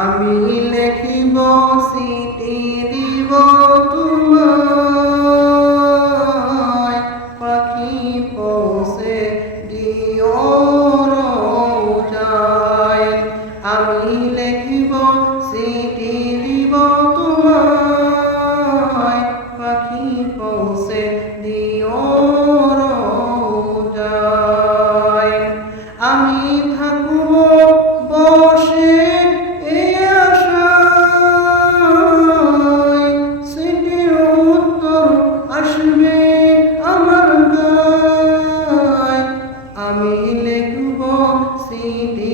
আমি লিখিব চিঠি দিব তোমায়, পাখি পৌঁছে দিও রোজায়। আমি লিখিব চিঠি দিব তোমায়, পাখি পৌঁছে দিও রোজায়। আমি থাকব বসে এই আশায়, চিঠির উত্তর আসবে আমার গায়। আমি লিখব চিঠি